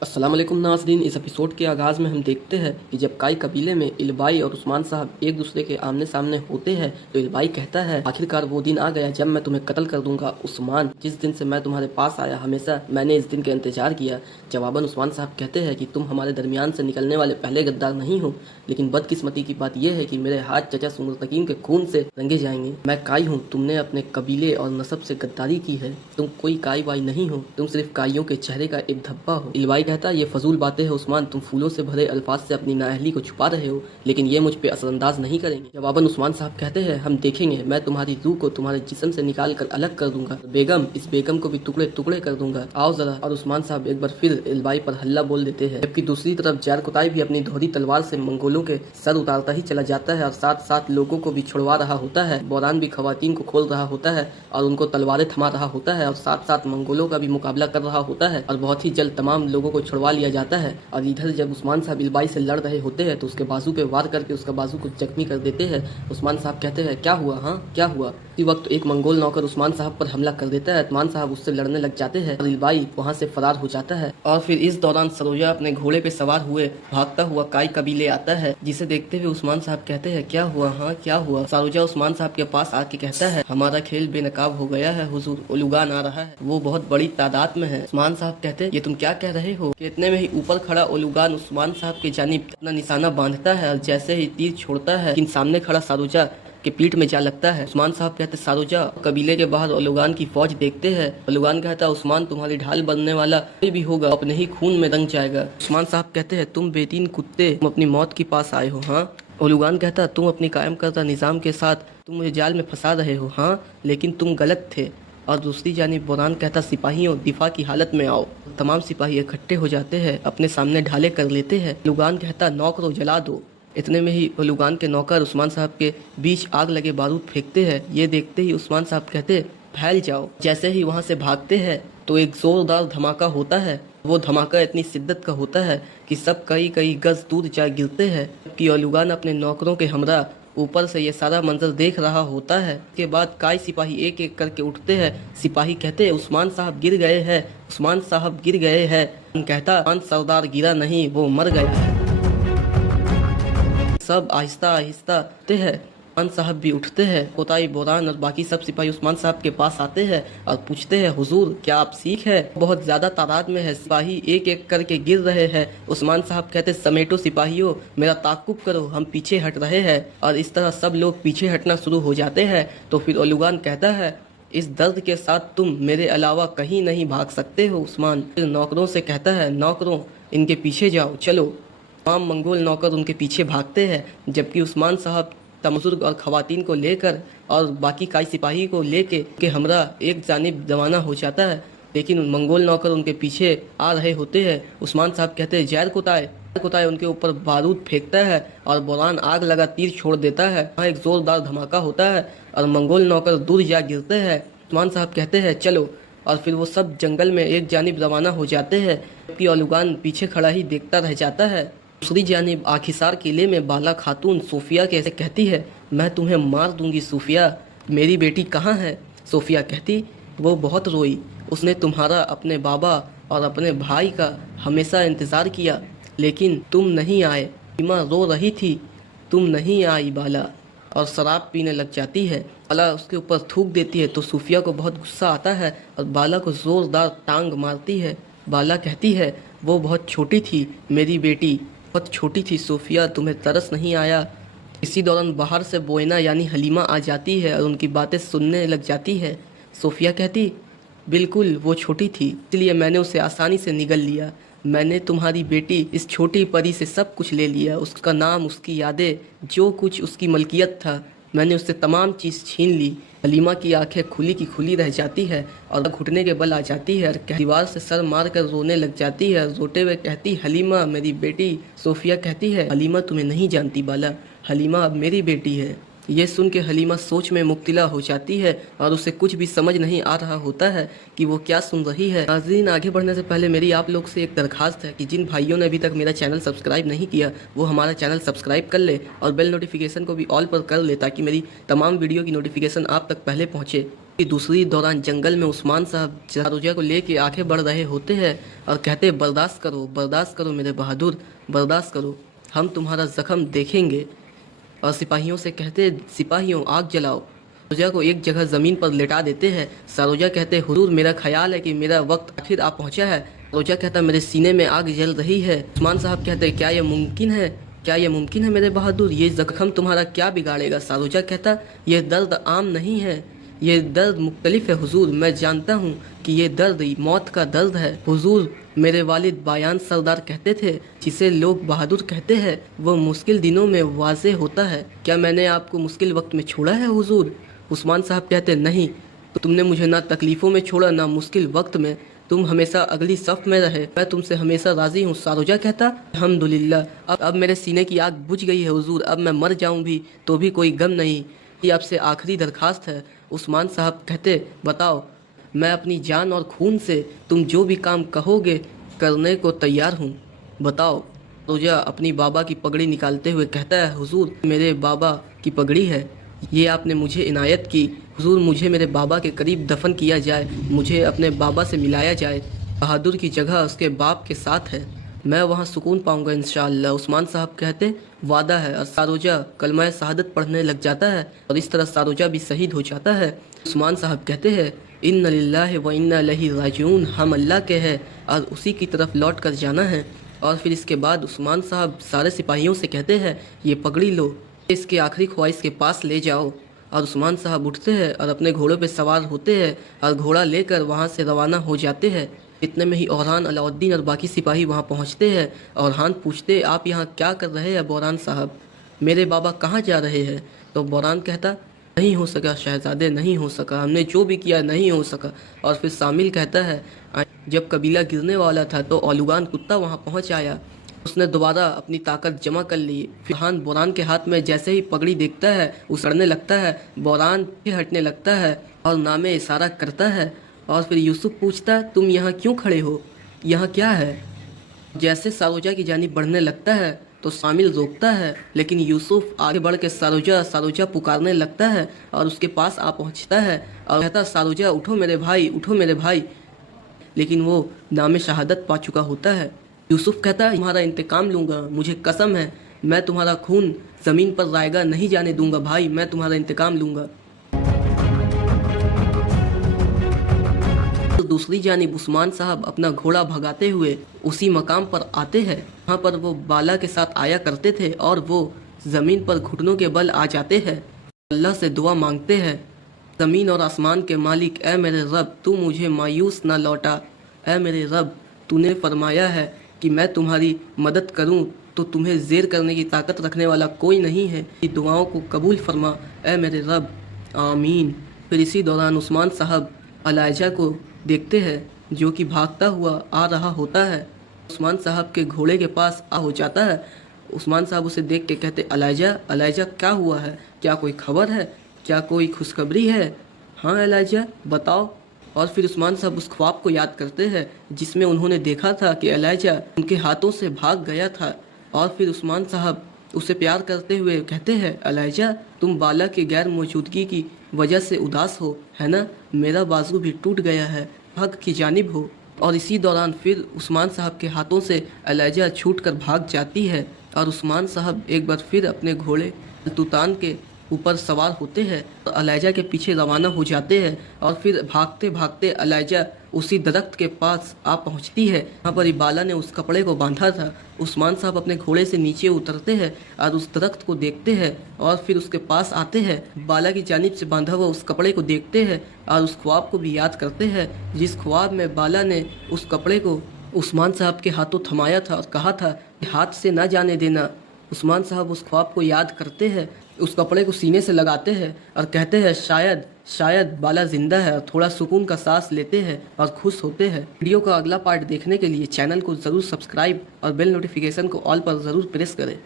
अस्सलाम वालेकुम नाज़रीन। इस एपिसोड के आगाज़ में हम देखते हैं कि जब काई कबीले में इलबाई और उस्मान साहब एक दूसरे के आमने सामने होते हैं तो इलबाई कहता है, आखिरकार वो दिन आ गया जब मैं तुम्हें कत्ल कर दूंगा उस्मान। जिस दिन से मैं तुम्हारे पास आया हमेशा मैंने इस दिन का इंतजार किया। जवाबन उस्मान साहब कहते हैं कि तुम हमारे दरमियान से निकलने वाले पहले गद्दार नहीं हो, लेकिन बदकिस्मती की बात यह है कि मेरे हाथ चचा सुमुर्तकीम के खून से रंगे जाएंगे। मैं काई हूँ, तुमने अपने कबीले और नस्ब से गद्दारी की है। तुम कोई काई वाई नहीं हो, तुम सिर्फ काइयों के चेहरे का एक धब्बा हो। इलबाई कहता, ये फजूल बातें हैं उस्मान, तुम फूलों से भरे अल्फाज से अपनी नाअहली को छुपा रहे हो, लेकिन ये मुझ पे असरअंदाज नहीं करेंगे। जवाबन उस्मान साहब कहते हैं, हम देखेंगे, मैं तुम्हारी रूह को तुम्हारे जिस्म से निकाल कर अलग कर दूंगा। बेगम, इस बेगम को भी टुकड़े टुकड़े कर दूंगा, आओ जरा। और उस्मान साहब एक बार फिर इलबाई पर हल्ला बोल देते हैं, जबकि दूसरी तरफ जैर कुताई भी अपनी दोहरी तलवार से मंगोलों के सर उतारता ही चला जाता है और साथ साथ लोगों को भी छुड़वा रहा होता है। बोरान भी खवातीन को खोल रहा होता है और उनको तलवारें थमा रहा होता है और साथ साथ मंगोलों का भी मुकाबला कर रहा होता है और बहुत ही जल्द तमाम लोगों को छुड़वा लिया जाता है। और इधर जब उस्मान साहब इलबाई से लड़ रहे होते हैं तो उसके बाजू पे वार करके उसका बाजू को जख्मी कर देते हैं। उस्मान साहब कहते हैं, क्या हुआ, हाँ क्या हुआ। इसी वक्त एक मंगोल नौकर उस्मान साहब पर हमला कर देता है। उस्मान साहब उससे लड़ने लग जाते हैं और इलबाई वहाँ से फरार हो जाता है। और फिर इस दौरान सरोजा अपने घोड़े पे सवार हुए भागता हुआ काई कबीले आता है, जिसे देखते हुए उस्मान साहब कहते हैं, क्या हुआ, हाँ क्या हुआ। सरोजा उस्मान साहब के पास आके कहता है, हमारा खेल बेनकाब हो गया है हुजूर, ओलुगान आ रहा है, वो बहुत बड़ी तादाद में है। उस्मान साहब कहते हैं, ये तुम क्या कह रहे हो। इतने में ही ऊपर खड़ा ओलुगान उस्मान साहब के जानिब अपना निशाना बांधता है और जैसे ही तीर छोड़ता है लेकिन सामने खड़ा सारोजा के पीठ में जा लगता है। उस्मान साहब कहते, सारोजा। कबीले के बाहर ओलुगान की फौज देखते हैं। ओलुगान कहता, उस्मान तुम्हारी ढाल बनने वाला कोई भी होगा अपने ही खून में रंग जाएगा। उस्मान साहब कहते हैं, तुम बेदीन कुत्ते, तुम अपनी मौत के पास आए हो, हाँ। ओलुगान कहता, तुम अपनी कायम करता निज़ाम के साथ तुम मुझे जाल में फंसा रहे हो, हाँ, लेकिन तुम गलत थे। और दूसरी जानिब बोरान कहता, सिपाहियों दिफा की हालत में आओ। तमाम सिपाही इकट्ठे हो जाते हैं, अपने सामने ढाले कर लेते हैं। ओलुगान कहता, नौकरों जला दो। इतने में ही ओलुगान के नौकर उस्मान साहब के बीच आग लगे बारूद फेंकते हैं। ये देखते ही उस्मान साहब कहते, फैल जाओ। जैसे ही वहाँ से भागते हैं तो एक जोरदार धमाका होता है। वो धमाका इतनी शिद्दत का होता है कि सब कई कई गज दूर जा गिरते हैं। कि ओलुगान अपने नौकरों के हमरा ऊपर से ये सारा मंजर देख रहा होता है। इसके बाद कई सिपाही एक एक करके उठते हैं। सिपाही कहते हैं, उस्मान साहब गिर गए हैं, उस्मान साहब गिर गए हैं। कहता, उस्मान सरदार गिरा नहीं, वो मर गया। सब आहिस्ता आहिस्ता उठते हैं। उस्मान साहब भी उठते हैं। कोताई, बोरान और बाकी सब सिपाही उस्मान साहब के पास आते हैं और पूछते हैं, हुजूर क्या आप सीख है। बहुत ज्यादा तादाद में है, सिपाही एक एक करके गिर रहे हैं। उस्मान साहब कहते, समेटो सिपाहियों, मेरा ताकुब करो, हम पीछे हट रहे हैं। और इस तरह सब लोग पीछे हटना शुरू हो जाते हैं। तो फिर ओलुगान कहता है, इस दर्द के साथ तुम मेरे अलावा कहीं नहीं भाग सकते हो उस्मान। फिर नौकरों से कहता है, नौकरों इनके पीछे जाओ, चलो। तमाम मंगोल नौकर उनके पीछे भागते हैं, जबकि उस्मान साहब तमजुर्ग और खवातीन को लेकर और बाकी काई सिपाही को लेके के हमरा एक जानिब रवाना हो जाता है। लेकिन मंगोल नौकर उनके पीछे आ रहे होते हैं। उस्मान साहब कहते हैं, जैर कुताए उनके ऊपर बारूद फेंकता है और बोरान आग लगा तीर छोड़ देता है। वहाँ एक जोरदार धमाका होता है और मंगोल नौकर दूर जा गिरते हैं। उस्मान साहब कहते हैं, चलो। और फिर वो सब जंगल में एक जानिब रवाना हो जाते हैं, जबकि ओलुगान पीछे खड़ा ही देखता रह जाता है। दूसरी जानिब आखिसार किले में बाला खातून सोफिया कैसे कहती है, मैं तुम्हें मार दूंगी सोफिया, मेरी बेटी कहाँ है। सोफिया कहती, वो बहुत रोई, उसने तुम्हारा, अपने बाबा और अपने भाई का हमेशा इंतज़ार किया, लेकिन तुम नहीं आए। ईमा रो रही थी, तुम नहीं आई बाला, और शराब पीने लग जाती है। बाला उसके ऊपर थूक देती है तो सूफिया को बहुत गुस्सा आता है और बाला को ज़ोरदार टांग मारती है। बाला कहती है, वो बहुत छोटी थी, मेरी बेटी बहुत छोटी थी सोफिया, तुम्हें तरस नहीं आया। इसी दौरान बाहर से बोइना यानी हलीमा आ जाती है और उनकी बातें सुनने लग जाती है। सोफिया कहती, बिल्कुल वो छोटी थी, इसलिए मैंने उसे आसानी से निगल लिया। मैंने तुम्हारी बेटी इस छोटी परी से सब कुछ ले लिया, उसका नाम, उसकी यादें, जो कुछ उसकी मलकियत था, मैंने उससे तमाम चीज़ छीन ली। हलीमा की आंखें खुली की खुली रह जाती है और घुटने के बल आ जाती है और दीवार से सर मार कर रोने लग जाती है। रोते हुए कहती, हलीमा मेरी बेटी। सोफिया कहती है, हलीमा तुम्हें नहीं जानती बाला, हलीमा अब मेरी बेटी है। ये सुन के हलीमा सोच में मुब्तला हो जाती है और उसे कुछ भी समझ नहीं आ रहा होता है कि वो क्या सुन रही है। नाज़रीन, आगे बढ़ने से पहले मेरी आप लोग से एक दरखास्त है कि जिन भाइयों ने अभी तक मेरा चैनल सब्सक्राइब नहीं किया वो हमारा चैनल सब्सक्राइब कर ले और बेल नोटिफिकेशन को भी ऑल पर कर ले, ताकि मेरी तमाम वीडियो की नोटिफिकेशन आप तक पहले पहुँचे। दूसरी दौरान जंगल में उस्मान साहब सारोजा को लेके आगे बढ़ रहे होते हैं और कहते बर्दाश्त करो मेरे बहादुर, बर्दाश्त करो, हम तुम्हारा जख्म देखेंगे। और सिपाहियों से कहते सिपाहियों आग जलाओ। सारोजा को एक जगह ज़मीन पर लेटा देते हैं। सारोजा कहते हुजूर मेरा ख्याल है कि मेरा वक्त आखिर आ पहुंचा है। सारोजा कहता मेरे सीने में आग जल रही है। उस्मान साहब कहते क्या यह मुमकिन है, क्या यह मुमकिन है मेरे बहादुर, ये जख्म तुम्हारा क्या बिगाड़ेगा। सारोजा कहता यह दर्द आम नहीं है, ये दर्द मुख्तलिफ है हुजूर, मैं जानता हूँ कि ये दर्द मौत का दर्द है। हुजूर मेरे वालिद बायान सरदार कहते थे जिसे लोग बहादुर कहते हैं वो मुश्किल दिनों में वाज़े होता है। क्या मैंने आपको मुश्किल वक्त में छोड़ा है हुजूर। उस्मान साहब कहते नहीं, तो तुमने मुझे ना तकलीफ़ों में छोड़ा ना मुश्किल वक्त में, तुम हमेशा अगली सफ़ में रहे, मैं तुमसे हमेशा राज़ी हूँ। सारोजा कहता अल्हम्दुलिल्लाह, अब मेरे सीने की आग बुझ गई है हुजूर, अब मैं मर जाऊँ भी तो भी कोई गम नहीं, ये आपसे आखिरी दरख्वास्त है। उस्मान साहब कहते बताओ, मैं अपनी जान और खून से तुम जो भी काम कहोगे करने को तैयार हूँ, बताओ। सारोजा अपनी बाबा की पगड़ी निकालते हुए कहता है हुजूर मेरे बाबा की पगड़ी है, ये आपने मुझे इनायत की। हुजूर मुझे मेरे बाबा के करीब दफन किया जाए, मुझे अपने बाबा से मिलाया जाए, बहादुर की जगह उसके बाप के साथ है, मैं वहाँ सुकून पाऊंगा इंशाअल्लाह। उस्मान साहब कहते वादा है, और सारोजा कलमा शहादत पढ़ने लग जाता है और इस तरह सारोजा भी शहीद हो जाता है। उस्मान साहब कहते हैं इन्ना लिल्लाहि व इन्ना इलैहि राजिऊन, हम अल्लाह के हैं और उसी की तरफ लौट कर जाना है। और फिर इसके बाद उस्मान साहब सारे सिपाहियों से कहते हैं ये पगड़ी लो, इसके आखिरी ख्वाहिश के पास ले जाओ। और उस्मान साहब उठते हैं और अपने घोड़ों पर सवार होते हैं और घोड़ा लेकर वहाँ से रवाना हो जाते हैं। इतने में ही औरहान, अलाउद्दीन और बाकी सिपाही वहाँ पहुँचते हैं। औरहान पूछते आप यहाँ क्या कर रहे हैं बौरान साहब, मेरे बाबा कहाँ जा रहे हैं। तो बौरान कहता नहीं हो सका शहजादे, नहीं हो सका, हमने जो भी किया नहीं हो सका। और फिर शामिल कहता है जब कबीला गिरने वाला था तो औलुगान कुत्ता वहाँ पहुँच आया, उसने दोबारा अपनी ताकत जमा कर ली। फिर बौरान के हाथ में जैसे ही पगड़ी देखता है उसड़ने लगता है, बौरान फिर हटने लगता है और नामे इशारा करता है। और फिर यूसुफ पूछता तुम यहाँ क्यों खड़े हो, यहाँ क्या है। जैसे सारोजा की जानिब बढ़ने लगता है तो शामिल रोकता है, लेकिन यूसुफ आगे बढ़ के सारोजा पुकारने लगता है और उसके पास आ पहुँचता है और कहता सारोजा उठो मेरे भाई, उठो मेरे भाई, लेकिन वो नामे शहादत पा चुका होता है। यूसुफ कहता है तुम्हारा इंतकाम लूँगा, मुझे कसम है मैं तुम्हारा खून ज़मीन पर रायगा नहीं जाने दूंगा भाई, मैं तुम्हारा इंतकाम लूँगा। तो दूसरी जानिब उस्मान साहब अपना घोड़ा भगाते हुए उसी मकाम पर आते हैं जहाँ पर वो बाला के साथ आया करते थे और वो ज़मीन पर घुटनों के बल आ जाते हैं, अल्लाह से दुआ मांगते हैं ज़मीन और आसमान के मालिक ऐ मेरे रब तू मुझे मायूस ना लौटा, ऐ मेरे रब तूने फरमाया है कि मैं तुम्हारी मदद करूं तो तुम्हें ज़ेर करने की ताकत रखने वाला कोई नहीं है, ये दुआओं को कबूल फरमा ऐ मेरे रब, आमीन। फिर इसी दौरान उस्मान साहब अलाइजा को देखते हैं जो कि भागता हुआ आ रहा होता है। उस्मान साहब के घोड़े के पास आ हो जाता है। उस्मान साहब उसे देख के कहते अलाइजा, अलाइजा क्या हुआ है, क्या कोई खबर है, क्या कोई खुशखबरी है। हाँ अलाइजा बताओ। और फिर उस्मान साहब उस ख्वाब को याद करते हैं जिसमें उन्होंने देखा था कि अलाइजा उनके हाथों से भाग गया था। और फिर उस्मान साहब उसे प्यार करते हुए कहते हैं अलाइजा तुम बाला की गैर मौजूदगी की वजह से उदास हो, है ना, मेरा बाजू भी टूट गया है, हक की जानिब हो। और इसी दौरान फिर उस्मान साहब के हाथों से अलाइजा छूट कर भाग जाती है और उस्मान साहब एक बार फिर अपने घोड़े तुतान के ऊपर सवार होते हैं और अलाइजा के पीछे रवाना हो जाते हैं। और फिर भागते भागते अलाइजा उसी दरख्त के पास आ पहुंचती है जहाँ पर बाला ने उस कपड़े को बांधा था। उस्मान साहब अपने घोड़े से नीचे उतरते हैं और उस दरख्त को देखते हैं और फिर उसके पास आते हैं, बाला की जानिब से बांधा हुआ उस कपड़े को देखते हैं और उस ख्वाब को भी याद करते हैं जिस ख्वाब में बाला ने उस कपड़े को उस्मान साहब के हाथों थमाया था और कहा था कि हाथ से ना जाने देना। उस्मान साहब उस ख्वाब को याद करते हैं, उस कपड़े को सीने से लगाते हैं और कहते हैं शायद बाला जिंदा है, और थोड़ा सुकून का सांस लेते हैं और खुश होते हैं। वीडियो का अगला पार्ट देखने के लिए चैनल को ज़रूर सब्सक्राइब और बेल नोटिफिकेशन को ऑल पर ज़रूर प्रेस करें।